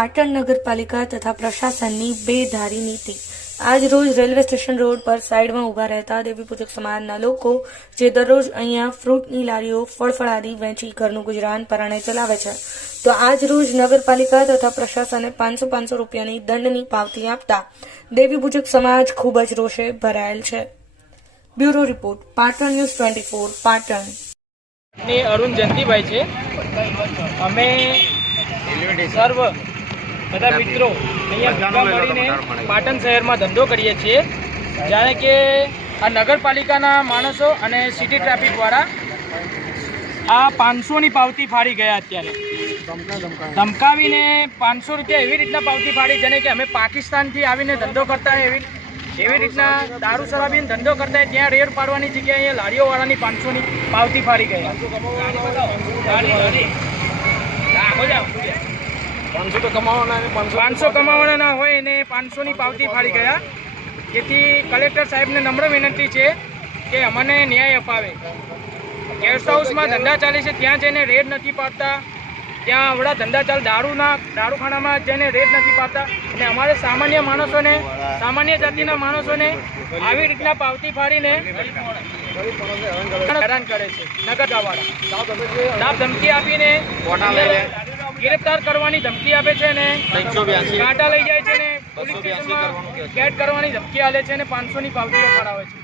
પાટણ નગરપાલિકા તથા પ્રશાસનની બેધારી નીતિ। આજ રોજ રેલવે સ્ટેશન રોડ પર સાઈડમાં ઊભા રહેતા દેવી પૂજક સમાજના લોકો જે દરરોજ અહીંયા ફ્રૂટની લારીઓ ફળફળાદી વેચી ઘરનું ગુજરાન પરાણે ચલાવે છે, તો આજ રોજ નગરપાલિકા તથા પ્રશાસને 500 રૂપિયાની દંડની પાવતી આપતા દેવી પૂજક સમાજ ખૂબ જ રોષે ભરાયેલ છે। Bureau report, Patan news 24 Patan. Arun Jayantibhai છે। અમે સર્વ બધા મિત્રો અહીંયા ભેગા મળીને પાટણ શહેરમાં ધંધો કરીએ છીએ। જાણે કે આ નગરપાલિકાના માણસો અને સિટી ટ્રાફિકવાળા આ 500ની પાવતી ફાડી ગયા। અત્યારે ધમકાવીને 500 રૂપિયા એવી રીતના પાવતી ફાડી, જેને કે અમે પાકિસ્તાનથી આવીને ધંધો કરતા એવી રીતના દારૂ શરાબીને ધંધો કરતા ત્યાં રેડ પાડવાની જગ્યાએ અહીંયા લારીઓવાળાની 500ની પાવતી ફાડી ગયા। 500 કમાવાના ના હોય એને 500ની પાવતી ફાડી ગયા। જેથી કલેક્ટર સાહેબને નમ્ર વિનંતી છે કે અમને ન્યાય અપાવે। ગેસ્ટ હાઉસમાં ધંધા ચાલે છે ત્યાં જઈને રેડ નથી પાડતા, ત્યાં આવડા ધંધા ચાલે દારૂખાનામાં જઈને રેડ નથી પાડતા, અને અમારે સામાન્ય માણસોને, સામાન્ય જાતિના માણસોને આવી રીતના પાવતી ફાડીને હેરાન કરે છે। નગરપાલિકાવાળા દાબ ધમકી આપીને ગિરફ્તાર કરવાની ધમકી આપે છે ને કાંટા લઈ જાય છે ને પોલીસ સ્ટેશનમાં કેદ કરવાની ધમકી આપે છે ને 500ની પાવતીઓ ફાડાવે છે।